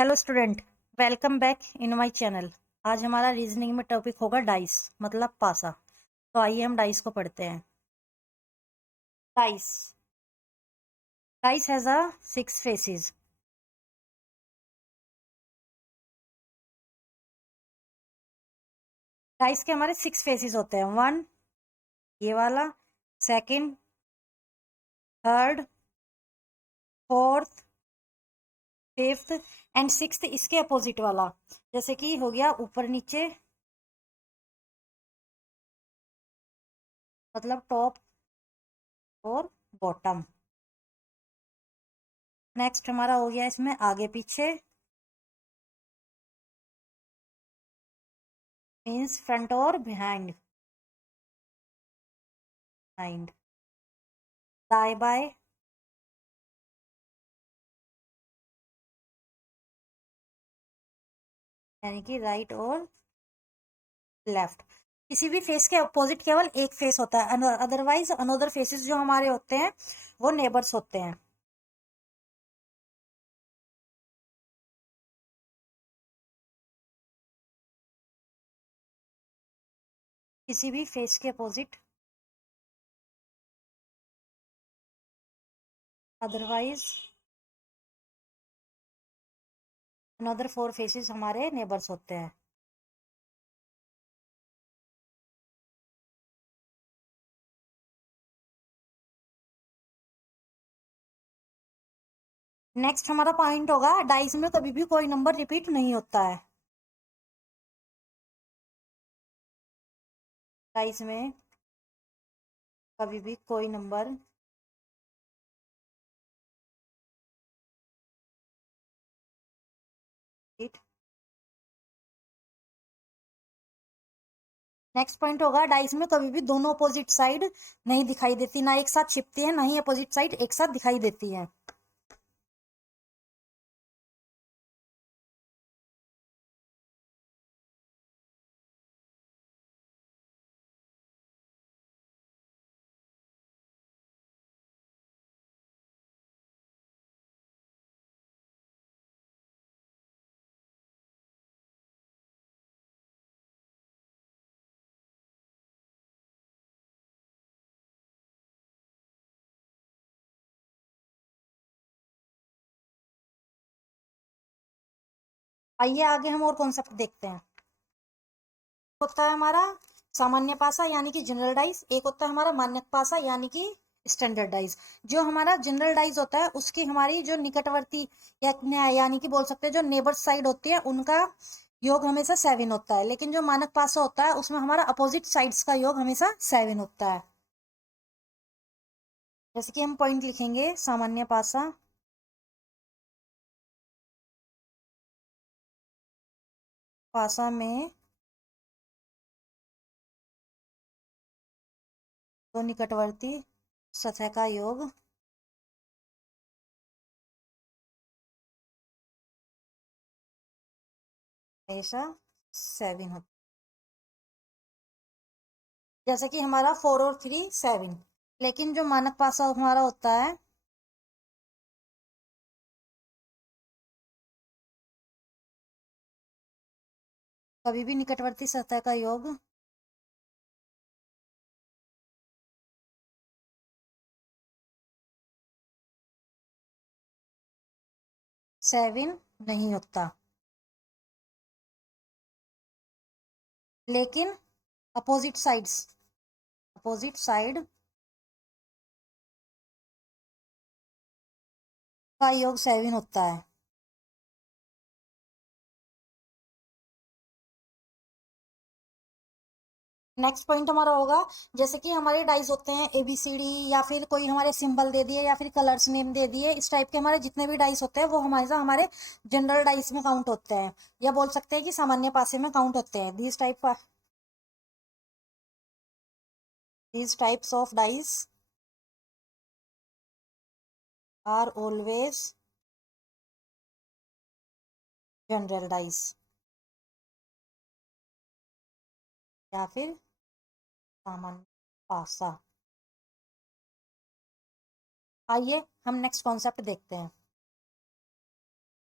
Hello student, welcome back in my channel. आज हमारा reasoning में टॉपिक होगा डाइस, मतलब पासा। तो आइए हम डाइस को पढ़ते हैं। Dice dice has a 6 faces. Dice के हमारे 6 फेसेस होते हैं। वन, ये वाला। Second, third, fourth, fifth and sixth इसके अपोजिट वाला। जैसे कि हो गया ऊपर नीचे, मतलब टॉप और बॉटम। नेक्स्ट हमारा हो गया इसमें आगे पीछे, मीन्स फ्रंट और बिहाइंड। बिहाइंड, दाएं बाएं, यानी कि राइट और लेफ्ट। किसी भी फेस के अपोजिट केवल एक फेस होता है, अदरवाइज अनदर फेसेस जो हमारे होते हैं वो नेबर्स होते हैं। किसी भी फेस के अपोजिट, अदरवाइज अनदर 4 फेसेस हमारे नेबर्स होते हैं। नेक्स्ट हमारा पॉइंट होगा, डाइस में कभी भी कोई नंबर रिपीट नहीं होता है। डाइस में कभी भी कोई नंबर रिपीट। नेक्स्ट पॉइंट होगा, डाइस में कभी भी दोनों अपोजिट साइड नहीं दिखाई देती, ना एक साथ छिपती है, ना ही अपोजिट साइड एक साथ दिखाई देती है। आइए आगे हम और कॉन्सेप्ट देखते हैं। होता है हमारा सामान्य पासा यानी कि जनरल डाइस, एक होता है हमारा मानक पासा यानी कि स्टैंडर्ड डाइस। जो हमारा जनरल डाइस होता है उसकी हमारी जो निकटवर्ती यानी कि बोल सकते हैं जो नेबर साइड होती है उनका योग हमेशा 7 होता है, लेकिन जो मानक पासा होता है उसमें हमारा अपोजिट साइड्स का योग हमेशा 7 होता है। जैसे कि हम पॉइंट लिखेंगे, सामान्य पासा पासा में दो निकटवर्ती सतह का योग हमेशा 7 होता है। जैसे कि हमारा 4 और 3 7, लेकिन जो मानक पासा हमारा होता है कभी भी निकटवर्ती सतह का योग 7 नहीं होता, लेकिन अपोजिट साइड का योग 7 होता है। नेक्स्ट पॉइंट हमारा होगा, जैसे कि हमारे डाइस होते हैं ABCD, या फिर कोई हमारे सिंबल दे दिए या फिर कलर्स नेम दे दिए, इस टाइप के हमारे जितने भी डाइस होते हैं वो हमारे जनरल डाइस में काउंट होते हैं, या बोल सकते हैं कि सामान्य पासे में काउंट होते हैं। these types of dice are always general dice, या फिर सामान्य पासा। आइए हम नेक्स्ट कॉन्सेप्ट देखते हैं।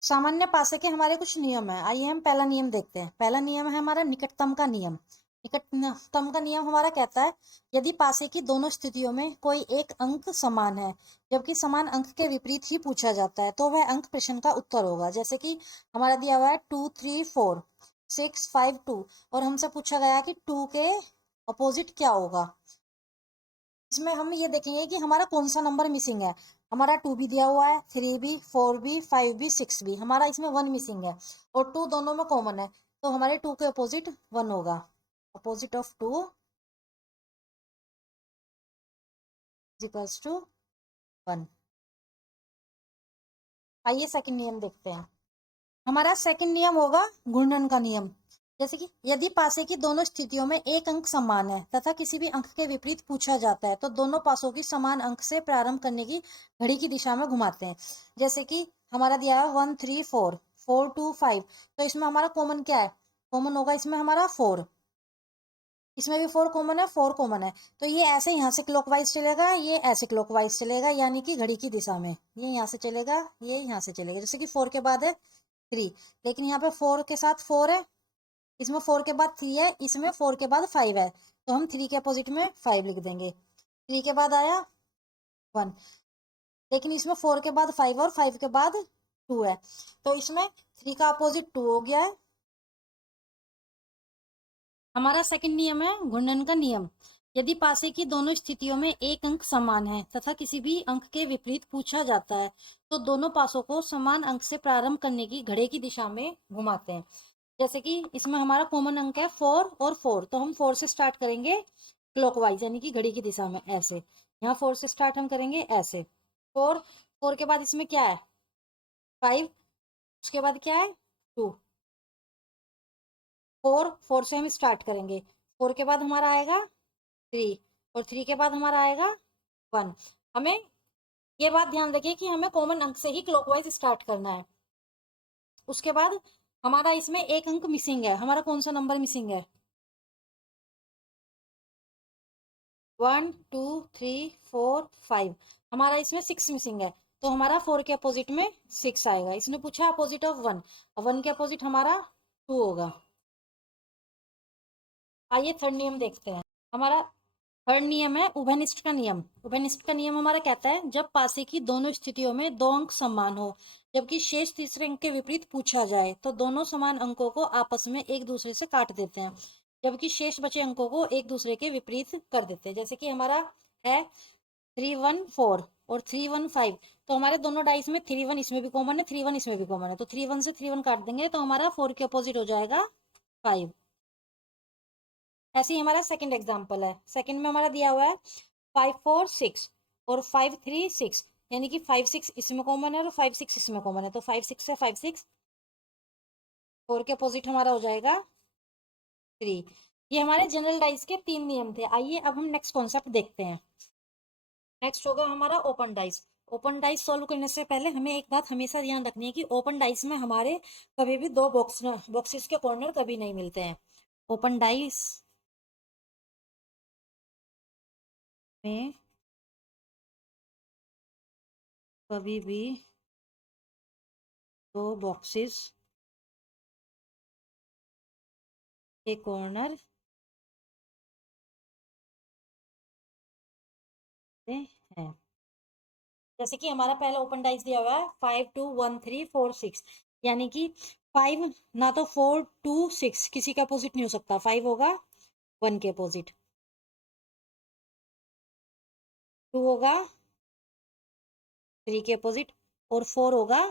सामान्य पासे के हमारे कुछ नियम है, आइए हम पहला नियम देखते हैं। पहला नियम है हमारा निकटतम का नियम। निकटतम का नियम हमारा कहता है यदि पासे की दोनों स्थितियों में कोई एक अंक समान है जबकि समान अंक के विपरीत ही पूछा जाता है तो वह अंक प्रश्न का उत्तर होगा। जैसे कि हमारा दिया हुआ है 2 3 4 6 5 2 और हमसे पूछा गया कि 2 के अपोजिट क्या होगा। इसमें हम ये देखेंगे कि हमारा कौन सा नंबर मिसिंग है। हमारा 2 भी दिया हुआ है, 3 भी, 4 भी, 5 भी, 6 भी, हमारा इसमें 1 मिसिंग है और 2 दोनों में कॉमन है तो हमारे 2 के अपोजिट 1 होगा। Opposite of 2 is equals to 1। आइए सेकंड नियम देखते हैं। हमारा सेकंड नियम होगा घूर्णन का नियम। जैसे कि यदि पासे की दोनों स्थितियों में एक अंक समान है तथा किसी भी अंक के विपरीत पूछा जाता है तो दोनों पासों की समान अंक से प्रारंभ करने की घड़ी की दिशा में घुमाते हैं। जैसे कि हमारा दिया है 1 3 4 4 2 5 तो इसमें हमारा कॉमन क्या है, कॉमन होगा इसमें हमारा 4। इसमें भी 4 कॉमन है, 4 कॉमन है तो ये ऐसे यहाँ से क्लॉकवाइज चलेगा, ये ऐसे क्लॉकवाइज चलेगा यानी कि घड़ी की दिशा में। ये यहाँ से चलेगा, ये यहाँ से चलेगा। जैसे कि 4 के बाद है 3, लेकिन यहाँ पे 4 के साथ 4 है, इसमें 4 के बाद 3 है, इसमें 4 के बाद 5 है तो हम 3 के अपोजिट में 5 लिख देंगे। 3 के बाद आया 1, लेकिन इसमें 4 के बाद 5 और 5 के बाद 2 है तो इसमें 3 का अपोजिट 2 हो गया है। हमारा सेकंड नियम है घूर्णन का नियम। यदि पासे की दोनों स्थितियों में एक अंक समान है तथा किसी भी अंक के विपरीत पूछा जाता है तो दोनों पासों को समान अंक से प्रारंभ करने की घड़े की दिशा में घुमाते हैं। जैसे कि इसमें हमारा कॉमन अंक है 4 और 4 तो हम 4 से स्टार्ट करेंगे क्लॉकवाइज यानी कि घड़ी की दिशा में ऐसे। यहाँ 4 से स्टार्ट हम करेंगे ऐसे। 4, 4 के बाद इसमें क्या है 5, उसके बाद क्या है 2, 4, 4 से हम स्टार्ट करेंगे। 4 के बाद हमारा आएगा 3 और 3 के बाद हमारा आएगा 1। हमें ये बात ध्यान रखिए कि हमें कॉमन अंक से ही क्लॉकवाइज स्टार्ट करना है। उसके बाद हमारा इसमें एक अंक मिसिंग है, हमारा कौन सा नंबर मिसिंग है 1 2 3 4 5, हमारा इसमें 6 मिसिंग है तो हमारा 4 के अपोजिट में 6 आएगा। इसने पूछा अपोजिट ऑफ 1, 1 के अपोजिट हमारा 2 होगा। आइए थर्ड नियम देखते हैं। हमारा थर्ड नियम है उभयनिष्ठ का नियम। उभयनिष्ठ का नियम हमारा कहता है जब पासे की दोनों स्थितियों में दो अंक समान हो जबकि शेष तीसरे अंक के विपरीत पूछा जाए तो दोनों समान अंकों को आपस में एक दूसरे से काट देते हैं जबकि शेष बचे अंकों को एक दूसरे के विपरीत कर देते हैं। जैसे कि हमारा है 3 1 4 और 3 1 5 तो हमारे दोनों डाइस में 3 1 इसमें भी कॉमन है, 3 1 इसमें भी कॉमन है तो 3 1 से 3 1 काट देंगे तो हमारा 4 के अपोजिट हो जाएगा 5। ऐसे ही हमारा सेकंड एग्जांपल है। सेकंड में हमारा दिया हुआ है 5 4 6 और 5 3 6 यानी कि 5 6 इसमें कॉमन है और 5 6 इसमें कॉमन है तो 5 6 से 5 6, 4 के अपोजिट हमारा हो जाएगा 3। ये हमारे जनरल डाइस के 3 नियम थे। आइए अब हम नेक्स्ट कॉन्सेप्ट देखते हैं। नेक्स्ट होगा हमारा open dice. Open dice solve करने से पहले हमें एक बात हमेशा ध्यान रखनी है कि ओपन डाइस में हमारे कभी भी दो बॉक्सेस के कॉर्नर कभी नहीं मिलते हैं। ओपन डाइस में कभी भी दो बॉक्सेस के कॉर्नर हैं। जैसे कि हमारा पहला ओपन डाइस दिया हुआ है 5 2 1 3 4 6 यानी कि 5 ना तो 4 2 6 किसी का अपोजिट नहीं हो सकता, 5 होगा 1 के अपोजिट, 2 होगा 3 के अपोजिट और 4 होगा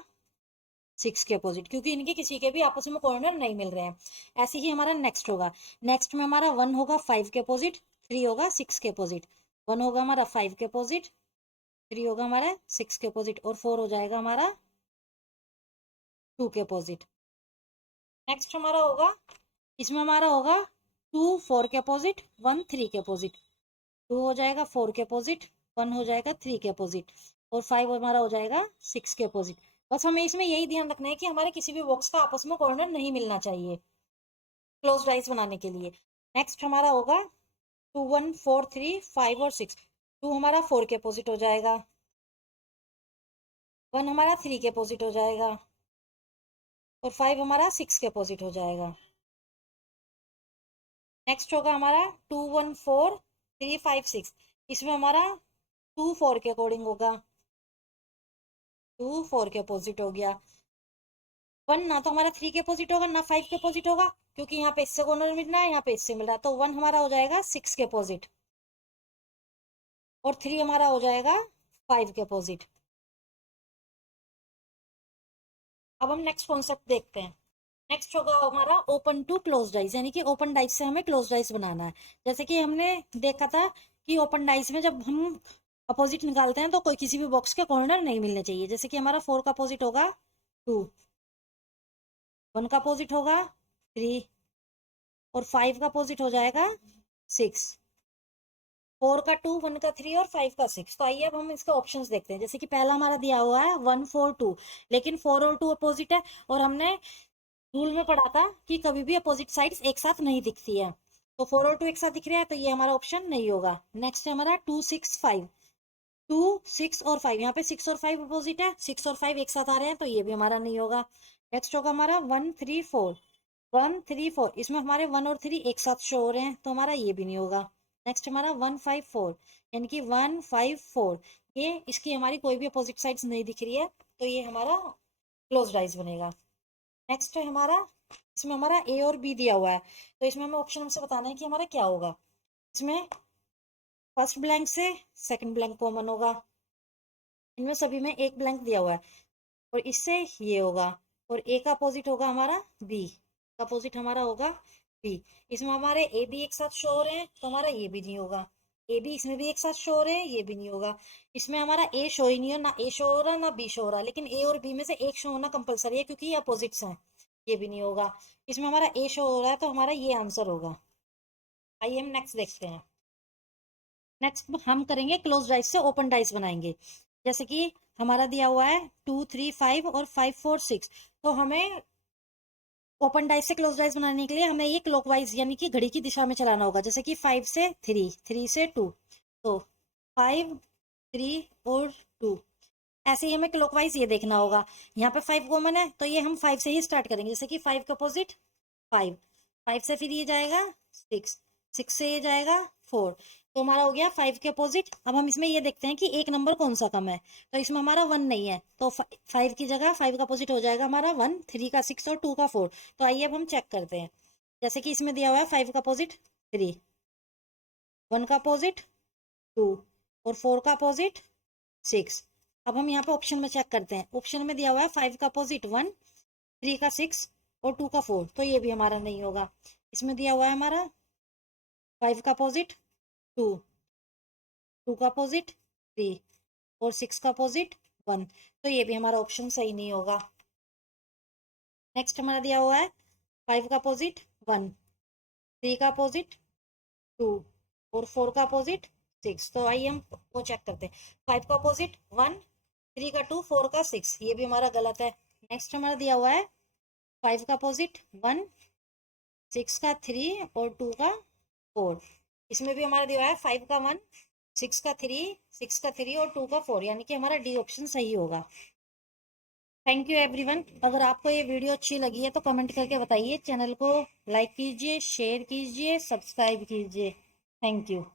6 के अपोजिट क्योंकि इनके किसी के भी आपस में कॉर्नर नहीं मिल रहे हैं। ऐसे ही हमारा नेक्स्ट होगा। नेक्स्ट में हमारा 1 होगा 5 के अपोजिट, 3 होगा 6 के अपोजिट, 1 होगा हमारा 5 के अपोजिट, 3 होगा हमारा 6 के अपोजिट और 4 हो जाएगा हमारा 2 के अपोजिट। नेक्स्ट हमारा होगा इसमें हमारा होगा 2 4 के अपोजिट, 1 3 के अपोजिट, 2 हो जाएगा 4 के अपोजिट, 1 हो जाएगा 3 के अपोजिट और 5 हमारा हो जाएगा 6 के अपोजिट। बस हमें इसमें यही ध्यान रखना है कि हमारे किसी भी बॉक्स का आपस में कॉर्नर नहीं मिलना चाहिए क्लोज डाइस बनाने के लिए। नेक्स्ट हमारा होगा 2 1 4 3 5 और 6, 2 हमारा 4 के अपोजिट हो जाएगा, 1 हमारा 3 के अपोजिट हो जाएगा, और 5 हमारा 6 के अपोजिट हो जाएगा। नेक्स्ट होगा हमारा 2 1 4 3 5 6। इसमें हमारा 2 4 के अकॉर्डिंग होगा, 2 4 के अपोजिट हो गया। 1 ना तो हमारा 3 के अपोजिट होगा ना 5 के अपोजिट होगा, क्योंकि यहाँ पे इससे कॉर्नर मिल रहा है, यहाँ पे इससे मिल रहा है, तो 1 हमारा हो जाएगा 6 के अपोजिट और 3 हमारा हो जाएगा 5 के अपोजिट। अब हम नेक्स्ट कॉन्सेप्ट देखते हैं। नेक्स्ट होगा हमारा ओपन टू क्लोज डाइस, यानी कि ओपन डाइस से हमें क्लोज डाइस बनाना है। जैसे कि हमने देखा था कि ओपन डाइस में जब हम अपोजिट निकालते हैं तो कोई किसी भी बॉक्स के कॉर्नर नहीं मिलने चाहिए। जैसे कि हमारा 4 का अपोजिट होगा 2, 1 का अपोजिट होगा 3 और 5 का अपोजिट हो जाएगा 6। 4 का 2, 1 का 3 और 5 का 6। तो आइए अब हम इसके ऑप्शंस देखते हैं। जैसे कि पहला हमारा दिया हुआ है 1 4 2, लेकिन 4 और 2 अपोजिट है और हमने रूल में पढ़ा था कि कभी भी अपोजिट साइड्स एक साथ नहीं दिखती है। तो 4 और 2 एक साथ दिख रहा है, तो ये हमारा ऑप्शन नहीं होगा। नेक्स्ट है हमारा 2 6 5, 2 6 और 5, यहाँ पे 6 और 5 अपोजिट है, 6 और 5 एक साथ आ रहे हैं, तो ये भी हमारा नहीं होगा। नेक्स्ट होगा हमारा 1 3 4, 1 3 4, इसमें हमारे 1 और 3 एक साथ शो हो रहे हैं, तो हमारा ये भी नहीं होगा। नेक्स्ट हमारा 1 5 4, यानी कि 1 5 4, ये इसकी हमारी कोई भी अपोजिट साइड्स नहीं दिख रही है, तो ये हमारा क्लोज डाइस बनेगा। नेक्स्ट है हमारा, इसमें हमारा ए और बी दिया हुआ है, तो इसमें हमें ऑप्शन हमसे बताना है कि हमारा क्या होगा। इसमें फर्स्ट ब्लैंक से सेकंड ब्लैंक कॉमन होगा, इनमें सभी में एक ब्लैंक दिया हुआ है और इससे ये होगा, और ए का अपोजिट होगा हमारा बी का अपोजिट हमारा होगा बी। इसमें हमारे ए बी एक साथ शो हो रहे हैं, तो हमारा ये भी नहीं होगा। ए बी इसमें भी एक साथ शो हो रहे हैं, ये भी नहीं होगा। इसमें हमारा ए शो ही नहीं हो, ना ए शो हो रहा ना बी शो हो रहा, लेकिन ए और बी में से एक शो होना कंपलसरी है क्योंकि ये अपोजिट्स हैं, ये भी नहीं होगा। इसमें हमारा ए शो हो रहा है, तो हमारा ये आंसर होगा। आइए हम नेक्स्ट देखते हैं। नेक्स्ट हम करेंगे क्लोज डाइस से ओपन डाइस बनाएंगे। जैसे कि हमारा दिया हुआ है 2 3 5 और 5 4 6, तो हमें ओपन डाइस से क्लोज डाइस बनाने के लिए हमें ये क्लॉकवाइज यानी कि घड़ी की दिशा में चलाना होगा। जैसे कि 5 से 3, 3 से 2, तो 5 3 और 2, ऐसे ही हमें क्लॉकवाइज ये देखना होगा। यहाँ पे 5 कॉमन है, तो ये हम 5 से ही स्टार्ट करेंगे। जैसे कि 5 का अपोजिट 5, 5 से फिर ये जाएगा 6, 6 से ये जाएगा 4, तो हमारा हो गया 5 के अपोजिट। अब हम इसमें ये देखते हैं कि एक नंबर कौन सा कम है, तो इसमें हमारा 1 नहीं है, तो 5 की जगह 5 का अपोजिट हो जाएगा हमारा 1, 3 का 6 और 2 का 4। तो आइए अब हम चेक करते हैं। जैसे कि इसमें दिया हुआ है 5 का अपोजिट 3, 1 का अपोजिट 2 और 4 का अपोजिट 6। अब हम यहाँ पे ऑप्शन में चेक करते हैं। ऑप्शन में दिया हुआ है 5 का अपोजिट 1, 3 का 6 और 2 का 4, तो ये भी हमारा नहीं होगा। इसमें दिया हुआ है हमारा 5 का अपोजिट 2, 2 का अपोजिट 3 और 6 का अपोजिट 1, तो ये भी हमारा ऑप्शन सही नहीं होगा। नेक्स्ट हमारा दिया हुआ है 5 का अपोजिट 1, 3 का अपोजिट 2 और 4 का अपोजिट 6, तो आइए हम वो चेक करते हैं। 5 का अपोजिट 1, 3 का 2, 4 का 6, ये भी हमारा गलत है। नेक्स्ट हमारा दिया हुआ है 5 का अपोजिट 1, 6 का 3 और 2 का 4, इसमें भी हमारा दिया हुआ है 5 का 1, 6 का 3, 6 का 3 और 2 का 4, यानी कि हमारा डी ऑप्शन सही होगा। Thank you everyone. अगर आपको ये वीडियो अच्छी लगी है तो कमेंट करके बताइए। चैनल को लाइक कीजिए, शेयर कीजिए, सब्सक्राइब कीजिए। Thank you.